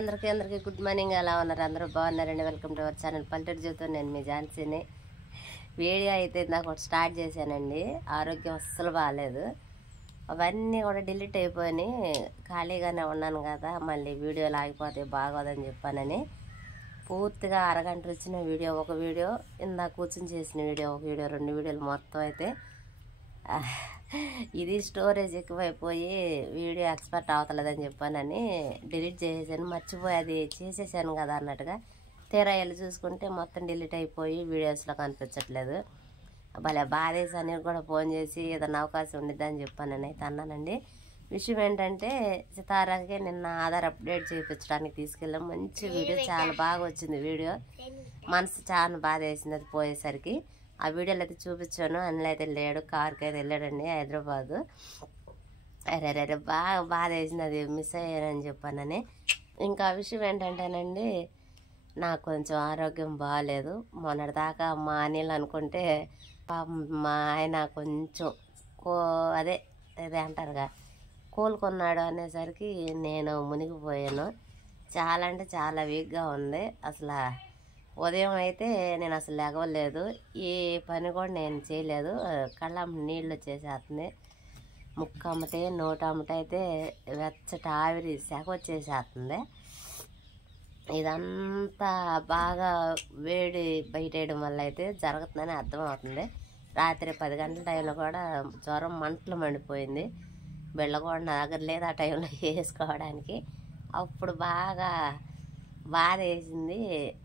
అందరికీ good morning. ఎలా ఉన్నారు? అందరూ బాగున్నారండి. వెల్కమ్ టు అవర్ ఛానల్ పల్లెటూరు జీవితం. నేను మీ ఝాన్సీని. వీడియో అయితే నాకు ఒకటి స్టార్ట్ చేశానండి. ఆరోగ్యం అస్సలు బాగాలేదు. అవన్నీ కూడా డిలీట్ అయిపోయినాయి. ఖాళీగానే ఉన్నాను కదా, మళ్ళీ వీడియోలు ఆగిపోతే బాగోదని చెప్పానని పూర్తిగా అరగంట వచ్చిన వీడియో, ఒక వీడియో ఇందాక కూర్చొని చేసిన వీడియో, ఒక వీడియో, 2 వీడియోలు మొత్తం అయితే ఇది స్టోరేజ్ ఎక్కువైపోయి వీడియో ఎక్స్పర్ట్ అవతలేదని చెప్పానని డిలీట్ చేసేసాను. మర్చిపోయి అది చేసేసాను కదా అన్నట్టుగా తీరా వెళ్ళి చూసుకుంటే మొత్తం డిలీట్ అయిపోయి వీడియోస్లో కనిపించట్లేదు. భలే బాధేసి అని కూడా ఫోన్ చేసి ఏదైనా అవకాశం ఉండిద్దని చెప్పానని అయితే అన్నానండి. విషయం ఏంటంటే, సితారాకి నిన్న ఆధార్ అప్డేట్ చేయించడానికి తీసుకెళ్ళాం. మంచి వీడియో, చాలా బాగా వచ్చింది వీడియో. మనసు చాలా బాధ వేసింది అది పోయేసరికి. ఆ వీడియోలో అయితే చూపించాను. అందులో అయితే లేడు, కార్కి అయితే వెళ్ళాడండి హైదరాబాదు. అరే బాగా వేసింది, అది మిస్ అయ్యానని చెప్పానని. ఇంకా విషయం ఏంటంటేనండి, నాకు కొంచెం ఆరోగ్యం బాగాలేదు. మొన్నటిదాకా మా అనిల్ అనుకుంటే మా ఆయన కొంచెం అదే అంటారుగా కోలుకున్నాడు అనేసరికి నేను మునిగిపోయాను. చాలా అంటే చాలా వీక్గా ఉంది. అసలు ఉదయం అయితే నేను అసలు లేగవలేదు, ఏ పని కూడా నేను చేయలేదు. కళ్ళం నీళ్ళు వచ్చేసేస్తుంది, ముక్కు అమ్మటే నోటు అమ్మట అయితే వెచ్చటి ఆవిరి సెగ వచ్చేసేస్తుంది. ఇదంతా బాగా వేడి బయట వేయడం వల్ల అయితే జరుగుతుందని అర్థమవుతుంది. రాత్రి 10 గంటల టైంలో కూడా జ్వరం మంటలు మండిపోయింది. బిళ్ళ కూడా నా దగ్గర లేదు ఆ టైంలో వేసుకోవడానికి. అప్పుడు బాగా బాధ వేసింది.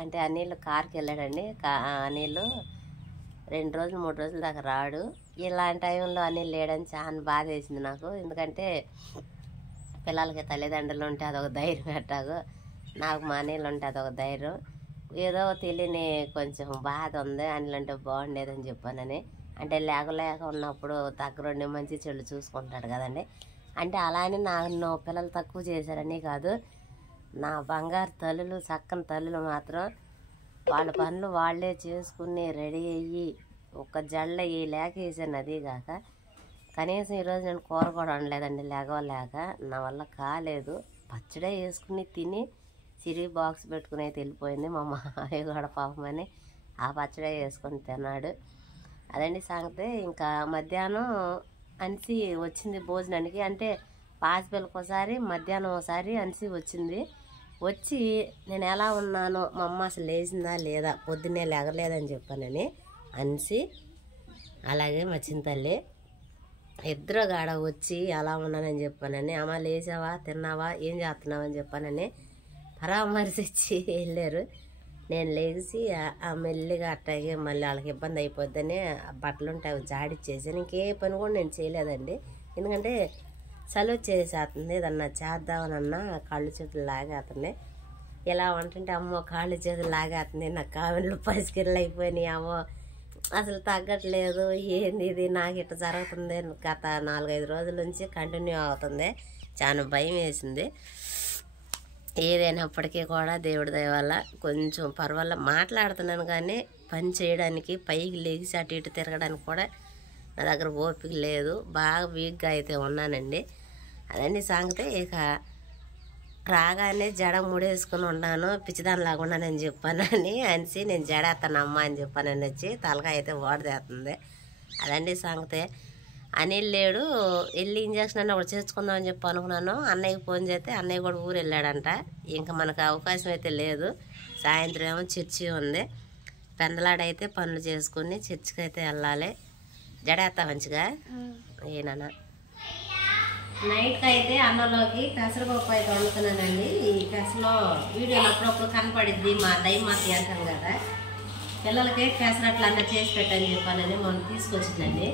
అంటే అనిల్ కార్కి వెళ్ళాడండి. అనిల్ 2 రోజులు 3 రోజుల దాకా రాడు. ఇలాంటి టైంలో అనిల్ లేడని చాలా బాధ వేసింది నాకు. ఎందుకంటే పిల్లలకి తల్లిదండ్రులు ఉంటే అదొక ధైర్యం పెట్టాగు, నాకు మా అనిల్ ఉంటే అదొక ధైర్యం. ఏదో తెలియని కొంచెం బాధ ఉంది. అనిల్ అంటే బాగుండేదని చెప్పానని. అంటే లేక ఉన్నప్పుడు దగ్గరుండి మంచి చెడు చూసుకుంటాడు కదండి. అంటే అలా అని నన్ను పిల్లలు తక్కువ చేశారని కాదు, నా బంగారు తల్లులు, చక్కని తల్లులు మాత్రం వాళ్ళ పనులు వాళ్ళే చేసుకుని రెడీ అయ్యి ఒక జళ్ళ లేక వేసాను. అది కాక కనీసం ఈరోజు నేను కూర కూడా వండలేదండి లేక నా వల్ల కాలేదు. పచ్చడే వేసుకుని తిని సిరి బాక్స్ పెట్టుకుని అయితే వెళ్ళిపోయింది. మా మామయ్య కూడా పాపమని ఆ పచ్చడే వేసుకొని తిన్నాడు. అదండి సంగతి. ఇంకా మధ్యాహ్నం అనిసి వచ్చింది భోజనానికి. అంటే పాసిపిల్లకి ఒకసారి, మధ్యాహ్నం ఒకసారి అనిసి వచ్చింది. వచ్చి నేను ఎలా ఉన్నానో, మా అమ్మ అసలు లేచిందా లేదా, పొద్దున్నే లేగలేదని చెప్పానని అనిసి, అలాగే మా చింతల్లి ఇద్దరు గాడ వచ్చి ఎలా ఉన్నానని చెప్పానని, అమ్మ లేచావా, తిన్నావా, ఏం చేస్తున్నావు అని చెప్పానని పరామర్శించి వెళ్ళారు. నేను లేచి మెల్లిగా అట్టాగే మళ్ళీ వాళ్ళకి ఇబ్బంది అయిపోద్దని బట్టలు ఉంటే అవి జాడిచ్చేసాను. ఇంకే పని కూడా నేను చేయలేదండి. ఎందుకంటే చలి వచ్చేసేస్తుంది. ఏదన్నా చేద్దామనన్నా కాళ్ళు చేతులు లాగేస్తుంది. ఇలా ఉంటుంటే అమ్మో కాళ్ళు చేతులు లాగేస్తుంది, నాకు కావిళ్ళు పరిస్థితులు అయిపోయినాయి, అమ్మో అసలు తగ్గట్లేదు, ఏంది ఇది నాకు ఇట్లా జరుగుతుంది. గత 4-5 రోజుల నుంచి కంటిన్యూ అవుతుంది. చాలా భయం వేసింది. ఏదైనప్పటికీ కూడా దేవుడి దయ వల్ల కొంచెం పర్వాలేదు, మాట్లాడుతున్నాను. కానీ పని చేయడానికి, పైకి లేచి అటు ఇటు తిరగడానికి కూడా నా దగ్గర ఓపిక లేదు. బాగా వీక్గా అయితే ఉన్నానండి. అదండి సంగతి. ఇక రాగానే జడ ముడేసుకుని ఉన్నాను, పిచ్చిదానిలాగా ఉన్నానని చెప్పానని అనిసి, నేను జడేస్తానమ్మా అని చెప్పానని వచ్చి తలకాయ అయితే ఓడదేస్తుంది. అదండి సంగతి. అనిల్ లేడు, వెళ్ళి ఇంజక్షన్ అన్న ఒకటి చేసుకుందామని చెప్పి అనుకున్నాను. అన్నయ్యకి ఫోన్ చేస్తే అన్నయ్య కూడా ఊరు వెళ్ళాడంట. ఇంకా మనకు అవకాశం అయితే లేదు. సాయంత్రం ఏమో చర్చి ఉంది. పెందలాడైతే పనులు చేసుకుని చర్చికి అయితే వెళ్ళాలి. జడేస్తా మంచిగా ఏనా. నైట్కి అయితే అన్నంలోకి పెసరపప్పు అయితే వండుతున్నానండి. ఈ పెసలో వీడియోలో అప్పుడప్పుడు కనపడిద్ది, మా దైమాతి అంటాం కదా. పిల్లలకి పెసరట్లు అన్న చేసి పెట్టని చెప్పానని మనం తీసుకొచ్చిందండి.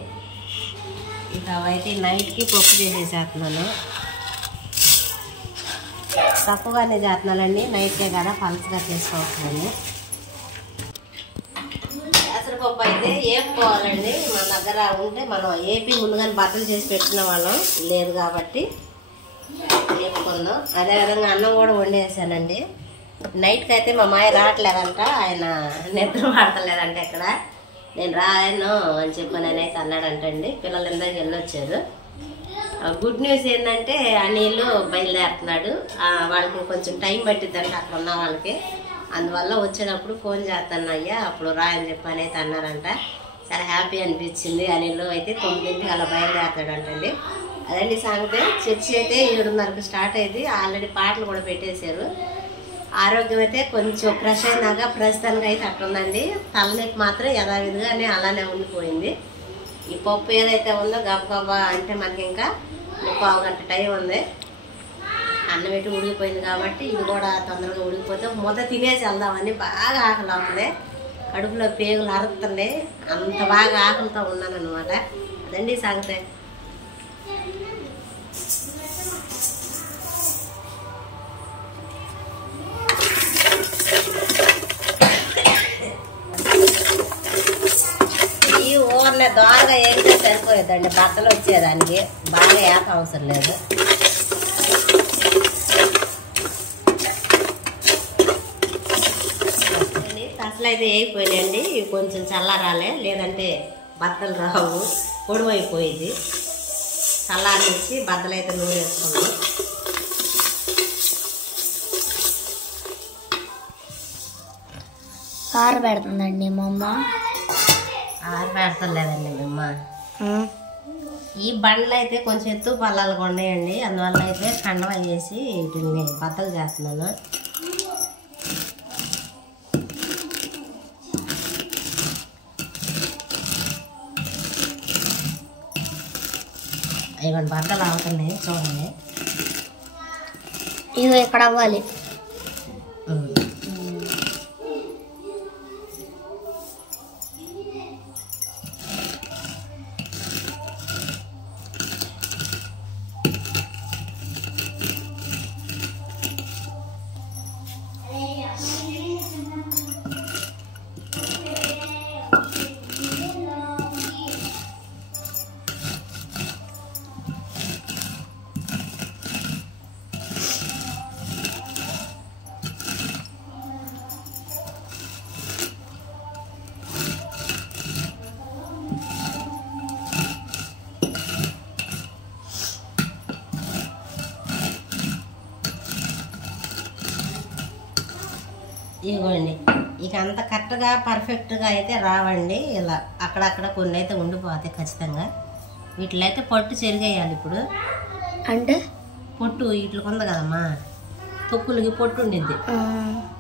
ఇక అవైతే నైట్కి పప్పు చేసేసేస్తున్నాను. తక్కువగానే చేస్తున్నానండి, నైట్కే కదా పలుచగా చేసుకోవచ్చండి. పెసరపప్పు అయితే వేపుకోవాలండి. మన దగ్గర ఉంటే మనం ఏపీ ముందుగానే బట్టలు చేసి పెట్టుకునే వాళ్ళం, లేదు కాబట్టి వేపుకున్నాం. అదేవిధంగా అన్నం కూడా వండేసానండి. నైట్కి అయితే మా మాయ రావట్లేదంట, ఆయన నిద్ర పడతలేదంట. ఇక్కడ నేను రాను అని చెప్పి నేనైతే అన్నాడంటండి. పిల్లలు ఇందాక వెళ్ళొచ్చారు. గుడ్ న్యూస్ ఏంటంటే అనిల్ బయలుదేరుతున్నాడు. వాళ్ళకి కొంచెం టైం పట్టిద్దంట అక్కడ ఉన్న వాళ్ళకి. అందువల్ల వచ్చేటప్పుడు ఫోన్ చేస్తాను అయ్యా అప్పుడు రా అని చెప్పి అనేది అన్నారంట. చాలా హ్యాపీ అనిపించింది. అనిల్ అయితే 9ంటికి అలా బయలుదేరుతాడంటండి. అదండి సంగతి. చర్చి అయితే 7:30కి స్టార్ట్ అయింది. ఆల్రెడీ పాటలు కూడా పెట్టేశారు. ఆరోగ్యం అయితే కొంచెం ఫ్రెష్ అయినాక ప్రస్తుతానికి అయితే అట్టుందండి. తలనొప్పి మాత్రం యథావిధిగానే అలానే ఉండిపోయింది. ఈ పప్పు ఏదైతే ఉందో గబగబా అంటే మనకి ఇంకా 1/4 గంట టైం ఉంది. అన్నం పెట్టి ఉడికిపోయింది కాబట్టి ఇది కూడా తొందరగా ఉడికిపోతే ముద్ద తినేసి వెళ్దామని బాగా ఆకలి అవుతుంది. కడుపులో పేగులు అరుతుంది. అంత బాగా ఆకలితో ఉన్నాను అనమాట. అదండి సంగతి. ఈ ఊర్లో దోరగా ఏమిటో సరిపోయేదండి. బట్టలు వచ్చేదానికి బాగా ఏక అవసరం లేదు. అసలు అయితే వేయిపోయినాయండి. ఇవి కొంచెం చల్లారాలే, లేదంటే బద్దలు రావు, పొడవు అయిపోయింది. చల్లారించి బద్దలు అయితే నూనె వేసుకున్నాం. ఆరు పెడుతుందండి మా అమ్మ. ఆరు పెడతలేదండి మేమ్మ. ఈ బండ్లు అయితే కొంచెం ఎత్తు పల్లాలుగా ఉన్నాయండి. అందువల్ల అయితే కండవ చేసి వీటిని బద్దలు చేస్తున్నాను. ఇవన్నీ బద్దలు అవుతున్నాయి చూడండి. ఇవి ఇక్కడ అవ్వాలి. ఇదిగోండి. ఇక అంత కరెక్ట్గా పర్ఫెక్ట్గా అయితే రావండి. ఇలా అక్కడక్కడ కొన్ని అయితే ఉండిపోతాయి ఖచ్చితంగా. వీటిలో అయితే పొట్టు చెరిగేయాలి. ఇప్పుడు అంటే పొట్టు వీటికి ఉంది కదమ్మా, తొక్కులకి పొట్టు ఉండిద్ది,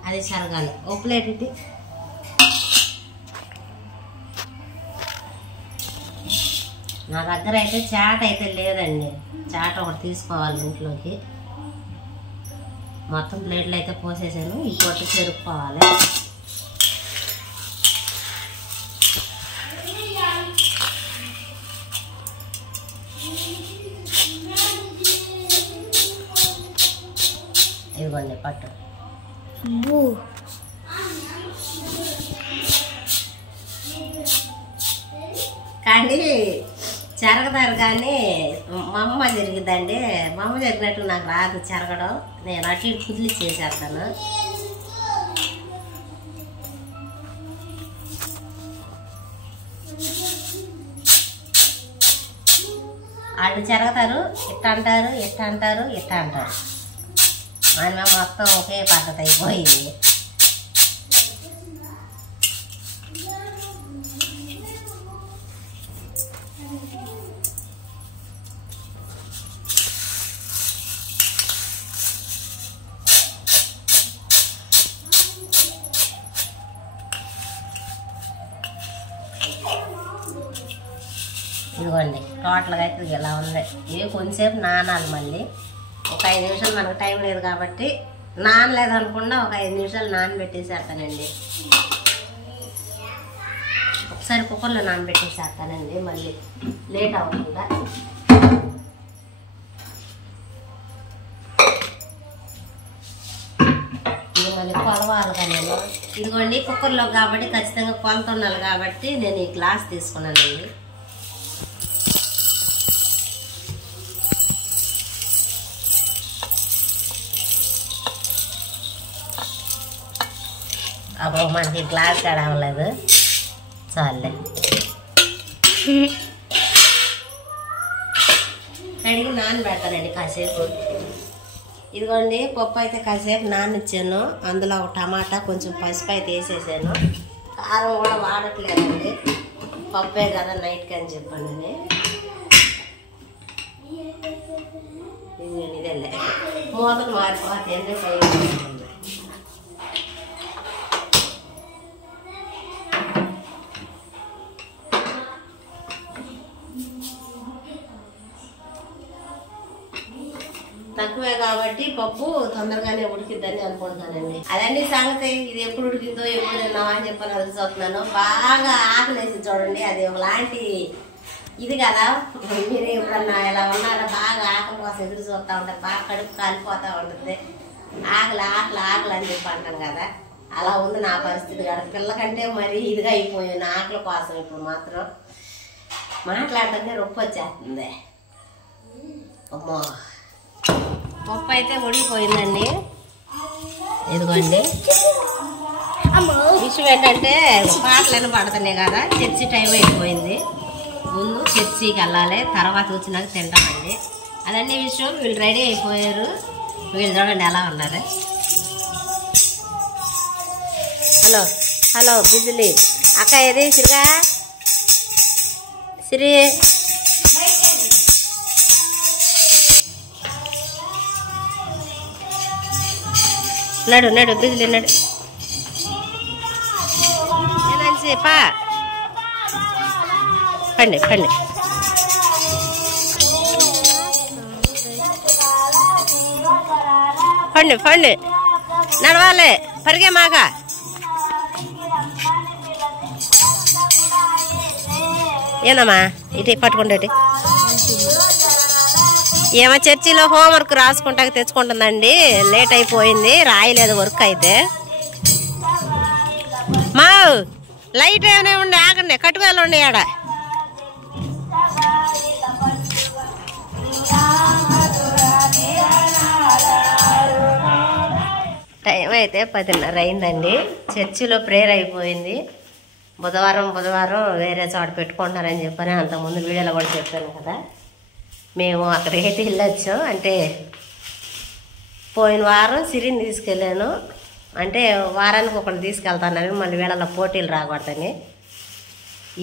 అది చెరగాలి. ఓ ప్లేట్ ఇది. నా దగ్గర అయితే చాట అయితే లేదండి. చాట ఒకటి తీసుకోవాలి ఇంట్లోకి. మొత్తం ప్లేట్లు అయితే పోసేసాను. ఈ పొట్టు చెరుపుకోవాలి. ఇదిగోండి పట్టు. కానీ చెరగదారు కానీ మా అమ్మ జరిగిద్దండి. మా అమ్మ జరిగినట్టు నాకు రాదు చెరగడం. నేను అటు ఇటు కుదిలి చేసేస్తాను. వాళ్ళు చెరగతారు, ఇట్ట అంటారు, ఇట్ట అంటారు, ఇట్ట అంటారు. మన మొత్తం ఒకే పద్ధతి అయిపోయింది. ఇదిగోండి టోటల్గా అయితే ఇలా ఉంది. ఇవి కొంచెంసేపు నానాలి. మళ్ళీ ఒక 5 నిమిషాలు, మనకు టైం లేదు కాబట్టి నానలేదనుకుండా ఒక 5 నిమిషాలు నానబెట్టేసేస్తానండి. ఒకసారి కుక్కర్లో నానబెట్టేసేస్తానండి, మళ్ళీ లేట్ అవ్వకుండా. ఇది మళ్ళీ కొలవాలి కానీ నేను. ఇదిగోండి కుక్కర్లో కాబట్టి ఖచ్చితంగా కొలత ఉండాలి కాబట్టి నేను ఈ గ్లాస్ తీసుకున్నానండి. అబ్బో మనకి గ్లాస్ కాడ అవ్వలేదు. చాలే కడిగిన నానబెడతానండి కాసేపు. ఇదిగోండి పప్పు అయితే కాసేపు నాననిచ్చాను. అందులో ఒక టమాటా కొంచెం పసుపు అయితే వేసేసాను. కారం కూడా వాడట్లేదండి, పప్పే కదా నైట్కి అని చెప్పాను. ఇదేలే మూతలు మారిపోతాయండి. తక్కువే కాబట్టి పప్పు తొందరగానే ఉడికిద్దని అనుకుంటున్నానండి. అదండి సంగతి. ఇది ఎప్పుడు ఉడికిందో ఎప్పుడు తిన్నావా అని చెప్పని అది చూస్తున్నాను. బాగా ఆకలేసి చూడండి, అది ఒకలాంటి ఇది కదా. మీరు ఎప్పుడన్నా ఎలా ఉన్నారో బాగా ఆకలి కోసం ఎదురు చూస్తూ ఉంటారు, బాగా కడుపు కాలిపోతూ ఉంటుంది. ఆకలి ఆకలి ఆకలి అని చెప్పి అంటాను కదా, అలా ఉంది నా పరిస్థితి కదా. పిల్లకంటే మరీ ఇదిగా అయిపోయాను ఆకలి కోసం. ఇప్పుడు మాత్రం మాట్లాడుతుంటే రొప్పి వచ్చేస్తుంది. అమ్మో, పప్పు అయితే ఉడికిపోయిందండి. ఇదిగోండి విషయం ఏంటంటే పాటలు పడుతున్నాయి కదా, చర్చి టైం అయిపోయింది. ముందు చర్చికి వెళ్ళాలి, తర్వాత వచ్చినాక తింటామండి. అదన్నీ విషయం. వీళ్ళు రెడీ అయిపోయారు. వీళ్ళు చూడండి ఎలా ఉన్నారు. హలో హలో బిజులి అక్క, ఏది సిరిగా సిరి నడు నడు బిజులి నడు పా పండి పండి. పండి పండి నడవాలి, పరిగే మాగా. ఏందమ్మా ఇటు పట్టుకుంటే ఏమో చర్చిలో హోంవర్క్ రాసుకుంటా తెచ్చుకుంటుందండి. లేట్ అయిపోయింది, రాయలేదు వర్క్ అయితే. మా లైట్ ఏమైనా ఉండే ఆగండి, కట్టుకోవాలి ఉండే ఆడ. టైం అయితే 10:30 అయిందండి. చర్చిలో ప్రేయర్ అయిపోయింది. బుధవారం వేరే చోట పెట్టుకుంటున్నారని చెప్పని అంతకుముందు వీడియోలో కూడా చెప్పాను కదా. మేము అక్కడికైతే వెళ్ళొచ్చాం. అంటే పోయిన వారం సిరిని తీసుకెళ్ళాను, అంటే వారానికి ఒకటి తీసుకెళ్తానని, మళ్ళీ వీళ్ళలో పోటీలు రాకూడదని.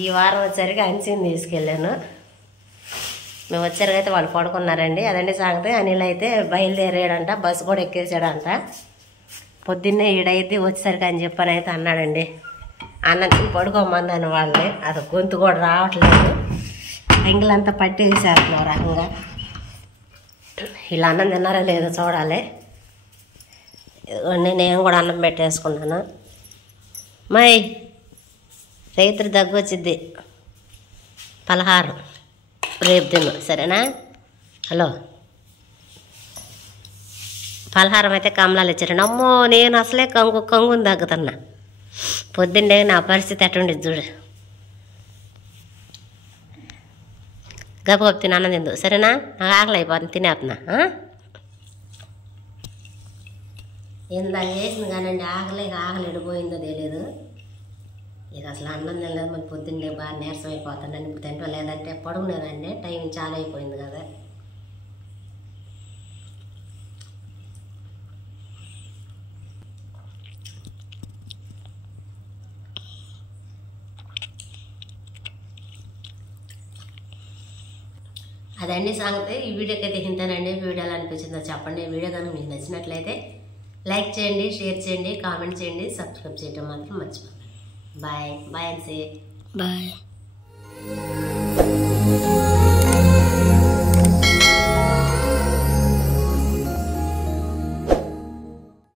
ఈ వారం వచ్చరికి అంచిని తీసుకెళ్ళాను. మేము వచ్చరికైతే వాళ్ళు పడుకున్నారండి. అదండి సంగతి. అనిల్ అయితే బయలుదేరాడంట, బస్సు కూడా ఎక్కేసాడంట. పొద్దున్నే ఈడైతే వచ్చేసరికి అని చెప్పని అయితే అన్నాడండి. అన్నం పడుకోమన్నాను వాళ్ళని, అది గొంతు కూడా రావట్లేదు, ఎంగిలంతా పట్టేసేస్తున్నారు రకంగా. ఇలా అన్నం తిన్నారో లేదో చూడాలి. నేను కూడా అన్నం పెట్టేసుకున్నాను. మై రైతులు దగ్గు వచ్చిద్ది, పలహారం రేపు తిను సరేనా. హలో పలహారం అయితే కమలాలు ఇచ్చారండి. అమ్మో, నేను అసలే కంగుని తగ్గుతున్నా. పొద్దున్నే నా పరిస్థితి అటుండేది చూడు. గబగబు తిని అన్నం తిందు సరేనా. నాకు ఆకలి అయిపోతుంది, తినేస్తున్నా. ఇందా చేసింది కానండి, ఆకలి ఎడిపోయిందో తెలియదు. ఇక అసలు అన్నం తినలేదు. మళ్ళీ పొద్దున్నే బాగా నీరసం అయిపోతుందండి. ఇప్పుడు తింటా, లేదంటే పడుకునేదండి. టైం చాలా అయిపోయింది కదా. అదండి సంగతి. ఈ వీడియోకి అయితే ఇంతేనండి. వీడియో ఎలా అనిపించిందో చెప్పండి. వీడియో కనుక మీకు నచ్చినట్లయితే లైక్ చేయండి, షేర్ చేయండి, కామెంట్ చేయండి, సబ్స్క్రైబ్ చేయడం మాత్రం మర్చిపోండి. బాయ్ బాయ్ అండి. బాయ్.